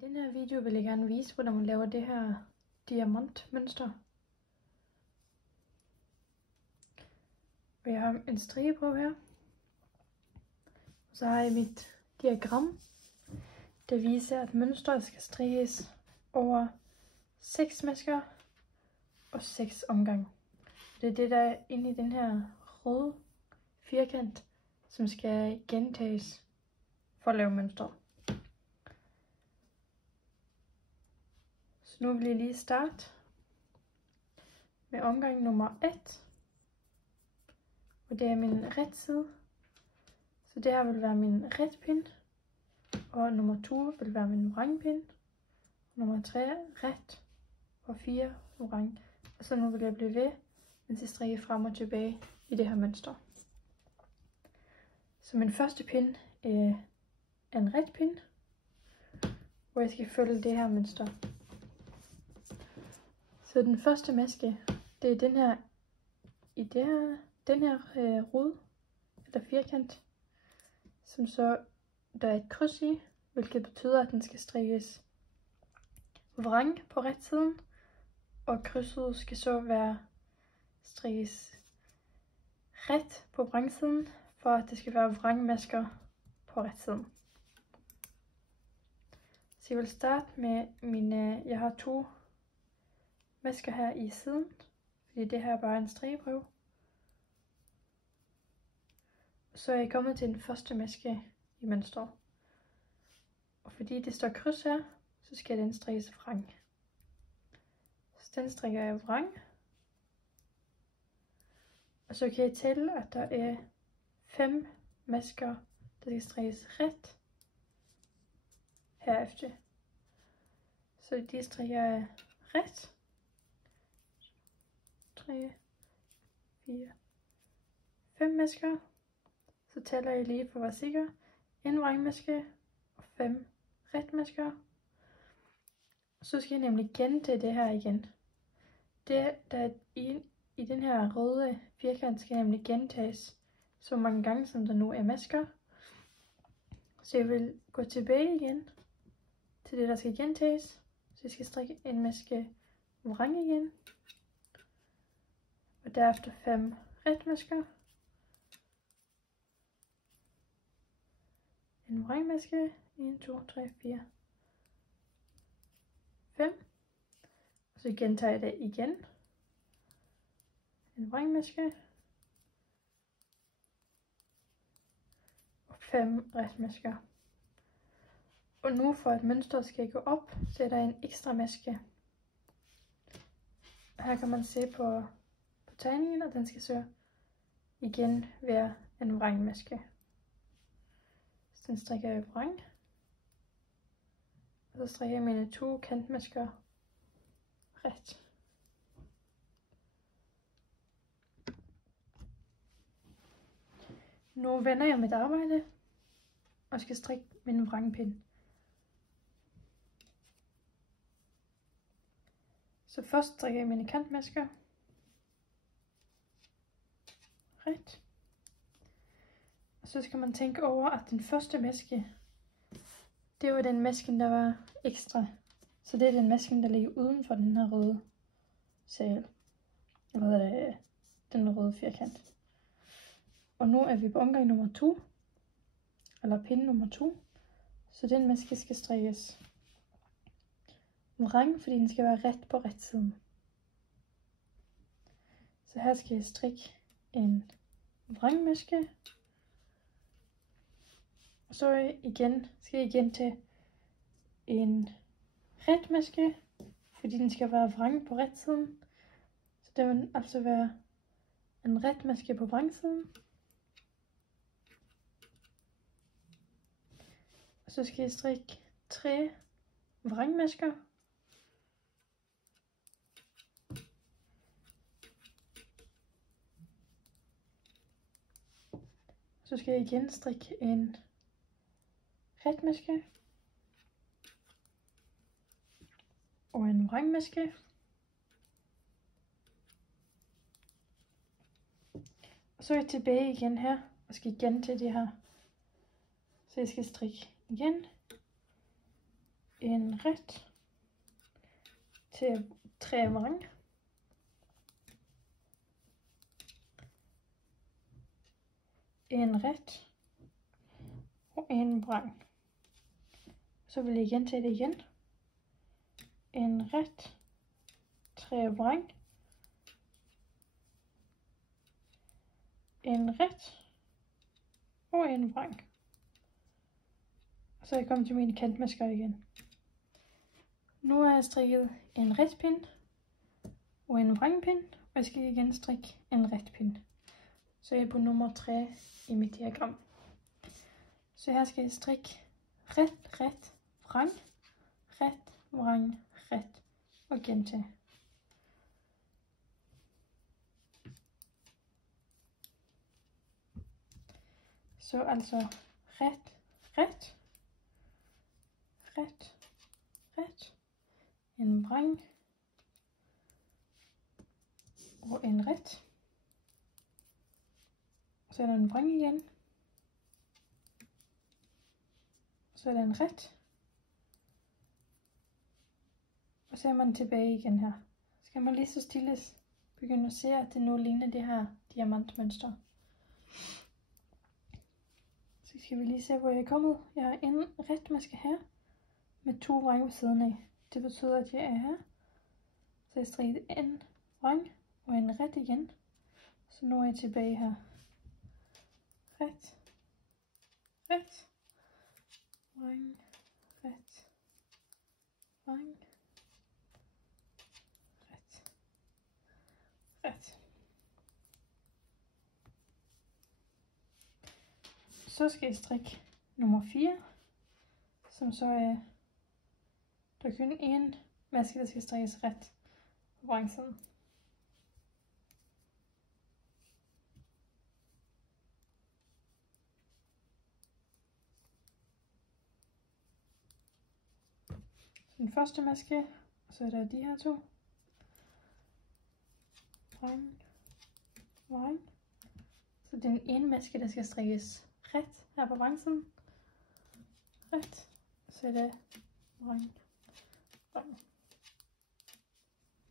I den her video vil jeg gerne vise, hvordan man laver det her diamantmønster. Og jeg har en strige på her. Og så har jeg mit diagram, der viser, at mønstret skal striges over 6 masker og 6 omgange. Det er det, der er inde i den her røde firkant, som skal gentages for at lave mønstret. Så nu vil jeg lige starte med omgang nummer 1. Og det er min ret side. Så det her vil være min ret pind. Og nummer 2 vil være min orange pind. Nummer 3 ret. Og 4 orange. Og så nu vil jeg blive ved, mens jeg strikker frem og tilbage i det her mønster. Så min første pind er en ret pind, hvor jeg skal følge det her mønster. Så den første maske, det er den her, den her rod, eller firkant, som så der er et kryds i, hvilket betyder, at den skal strikkes vrang på ret siden, og krydset skal så være strikkes ret på vrangsiden, for at det skal være vrangmasker på ret siden. Så jeg vil starte med mine, jeg har 2 masker her i siden, fordi det her er bare en strigeprøve. Så er jeg kommet til den første maske i mønstret. Og fordi det står kryds her, så skal den strikkes vrang. Så den strikker jeg vrang. Og så kan jeg tælle, at der er 5 masker, der skal strikkes ret herefter. Så de strikker jeg ret. 3, 4, 5 masker. Så tæller jeg lige for at være sikker. En vrangmaske og 5 retmasker. Så skal jeg nemlig gentage det her igen. Det der i den her røde firkant skal nemlig gentages så mange gange, som der nu er masker. Så jeg vil gå tilbage igen til det, der skal gentages. Så jeg skal strikke en maske vrang igen. Og derefter 5 retmasker. En vrangmaske. 1, 2, 3, 4, 5. Og så gentager jeg det igen. En vrangmaske. Og 5 retmasker. Og nu for at mønstret skal gå op, så er der en ekstra maske. Her kan man se på tegningen, og den skal så igen være en vrangmaske. Så den strikker jeg vrang. Og så strikker jeg mine 2 kantmasker ret. Nu vender jeg mit arbejde og skal strikke min vrangpind. Så først strikker jeg mine kantmasker ret. Og så skal man tænke over, at den første maske, det var den masken, der var ekstra. Så det er den masken, der ligger uden for den her røde sæl. Eller den røde firkant. Og nu er vi på omgang nummer 2. Eller pind nummer 2. Så den maske skal strikkes vrang, fordi den skal være ret på ret siden. Så her skal jeg strikke en vrangmaske. Og så igen skal jeg igen til en ret maske, fordi den skal være vrang på ret siden. Så det vil altså være en ret maske på vrangsiden. Og så skal jeg strikke 3 vrangmasker. Så skal jeg igen strikke en retmaske og en vrangmaske. Og så er jeg tilbage igen her og skal igen til det her. Så jeg skal strikke igen en ret til 3 vrang, en ret og en vrang. Så vil jeg igen tage det igen. En ret, 3 vrang, en ret og en vrang. Og så er jeg kommet til mine kantmasker igen. Nu har jeg strikket en ret pind og en vrangpind, og jeg skal igen strikke en ret pind. Så jeg er på nummer 3 i mit diagram. Så her skal jeg strikke ret, ret, vrang, ret, vrang, ret og gentage. Så altså ret, ret, ret, ret, en vrang og en ret. Så er der en vrang igen. Så er der en ret. Og så er man tilbage igen her. Så kan man lige så stille begynde at se, at det nu ligner det her diamantmønster. Så skal vi lige se, hvor jeg er kommet. Jeg har en ret maske her med 2 vrang ved siden af. Det betyder, at jeg er her. Så jeg strikker en vrang og en ret igen. Så nu er jeg tilbage her. Ret, ret, vrang, ret, vrang, ret, ret. Så skal jeg strikke nummer 4, som så er, der er kun en maske, der skal strikkes ret på vrangsiden. Den første maske, og så er der de her 2. Vrang, vrang. Så den ene maske, der skal strikkes ret her på vrangsiden. Ret. Så er det vrang, vrang,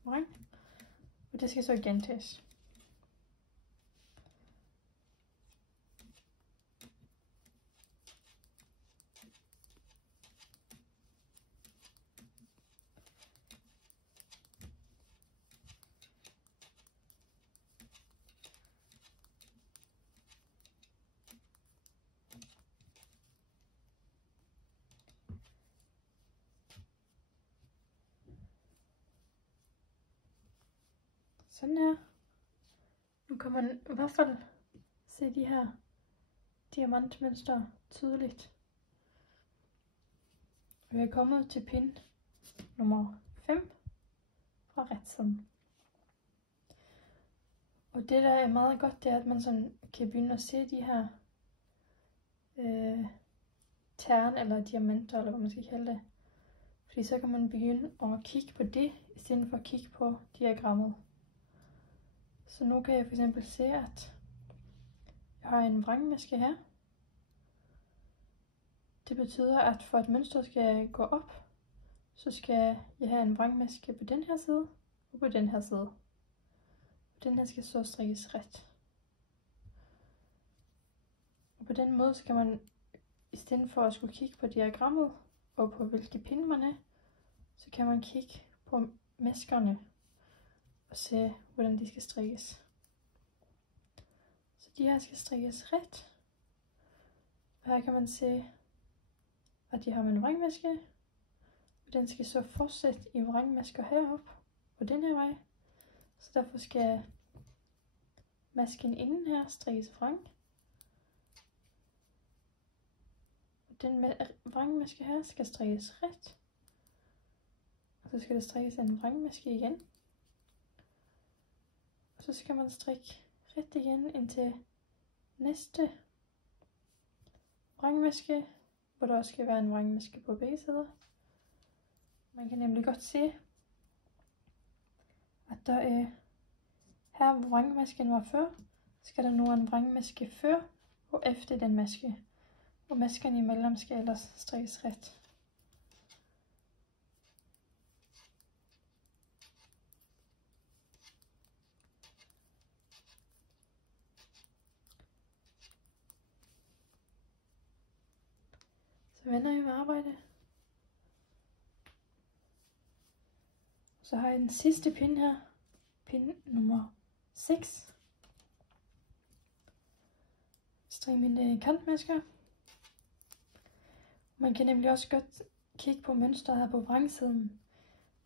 vrang. Og det skal så gentages. Sådan her. Nu kan man i hvert fald se de her diamantmønster tydeligt. Vi er kommet til pind nummer 5 fra retsiden. Og det der er meget godt, det er, at man sådan kan begynde at se de her tern eller diamanter, eller hvad man skal kalde det. Fordi så kan man begynde at kigge på det, i stedet for at kigge på diagrammet. Så nu kan jeg for eksempel se, at jeg har en vrangmaske her. Det betyder, at for at mønstret skal gå op, så skal jeg have en vrangmaske på den her side og på den her side. Den her skal så strikkes ret. Og på den måde så kan man, i stedet for at skulle kigge på diagrammet og på hvilke pinde man er, så kan man kigge på maskerne og se, hvordan de skal strikkes. Så de her skal strikkes ret. Og her kan man se, at de har en vrangmaske. Og den skal så fortsætte i vrangmasker heroppe på den her vej. Så derfor skal masken inden her strikkes vrang. Og den vrangmaske her skal strikkes ret. Og så skal der strikkes en vrangmaske igen. Og så skal man strikke ret igen indtil næste vrangmaske, hvor der også skal være en vrangmaske på begge sider. Man kan nemlig godt se, at der er her, hvor vrangmasken var før, skal der nu en vrangmaske før og efter den maske. Og maskerne imellem skal ellers strikkes ret. Så vender jeg med arbejde. Så har jeg den sidste pin her. Pin nummer 6. Strik mine kantmasker. Man kan nemlig også godt kigge på mønstret her på vrangsiden.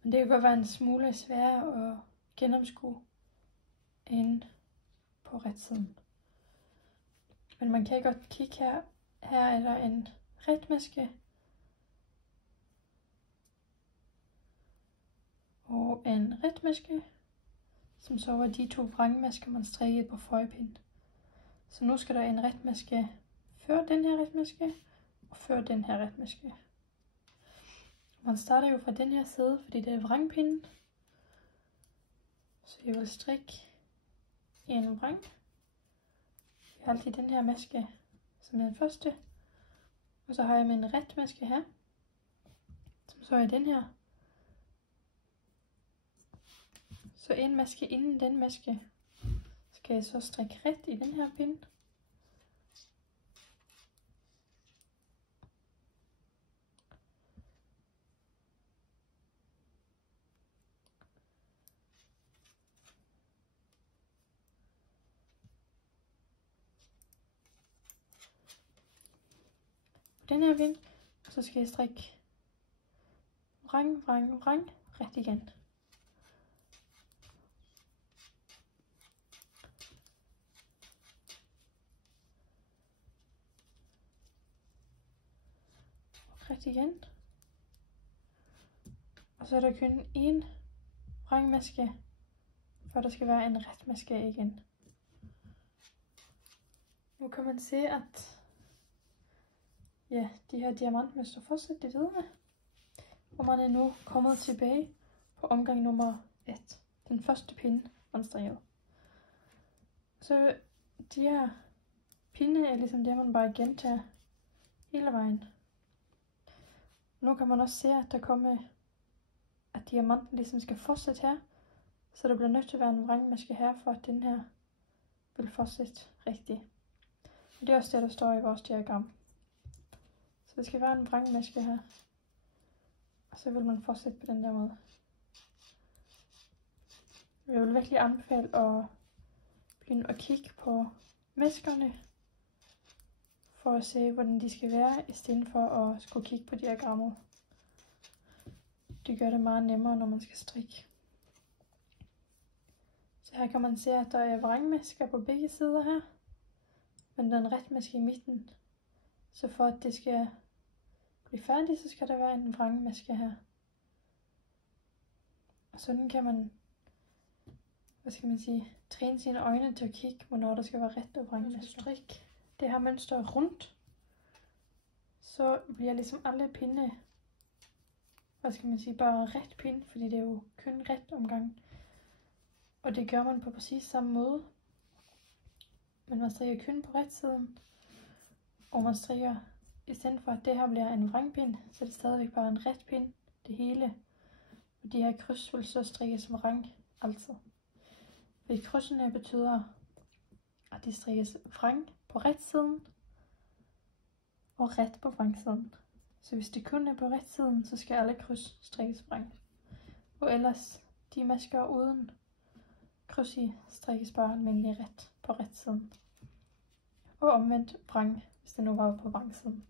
Men det kan godt være en smule sværere at gennemskue end på retsiden. Men man kan godt kigge her. Her er der en retmaske. Og en retmaske. Som så var de 2 vrangmasker, man strikkede på føjepind. Så nu skal der en retmaske før den her retmaske. Og før den her retmaske. Man starter jo fra den her side, fordi det er vrangpinden. Så jeg vil strikke en vrang. Jeg har altid den her maske som den første. Og så har jeg min retmaske her. Som så er den her. Så en maske inden den maske. Skal jeg så strikke ret i den her pind. Den her pind, og så skal jeg strikke vrang, vrang, vrang, ret igen. Ret igen. Og så er der kun en vrangmaske, for der skal være en retmaske igen. Nu kan man se, at ja, de her diamantmønstre fortsætter videre. Og man er nu kommet tilbage på omgang nummer 1. Den første pinde, man strikkede. Så de her pinde er ligesom det, man bare gentager hele vejen. Nu kan man også se, at der kommer, at diamanten ligesom skal fortsætte her. Så der bliver nødt til at være en vrangmaske her, for at den her vil fortsætte rigtigt. Og det er også det, der står i vores diagram. Så der skal være en vrangmaske her. Og så vil man fortsætte på den der måde. Jeg vil virkelig anbefale at begynde at kigge på maskerne. For at se, hvordan de skal være, i stedet for at skulle kigge på diagrammet. Det gør det meget nemmere, når man skal strikke. Så her kan man se, at der er vrangmasker på begge sider her. Men den retmaske i midten. Så for at det skal blive færdigt, så skal der være en vrangmaske her. Og sådan kan man, træne sine øjne til at kigge, hvornår der skal være ret og vrangmaske. Strik det her mønster rundt, så bliver ligesom alle pinde, bare ret pind, fordi det er jo kun ret omgang. Og det gør man på præcis samme måde. Men man strikker kun på retsiden, og man strikker, i stedet for at det her bliver en vrangpind, så er det stadigvæk bare en ret pind, det hele. Og de her kryds vil så strikkes som vrang, altid. Fordi krydsene betyder, at de strikkes vrang på retsiden, og ret på vrangsiden. Så hvis det kun er på retsiden, så skal alle kryds strikkes vrang. Og ellers, de masker uden kryds i, strikkes bare almindelig ret på retsiden. Og omvendt vrang, hvis det nu var på vrangsiden.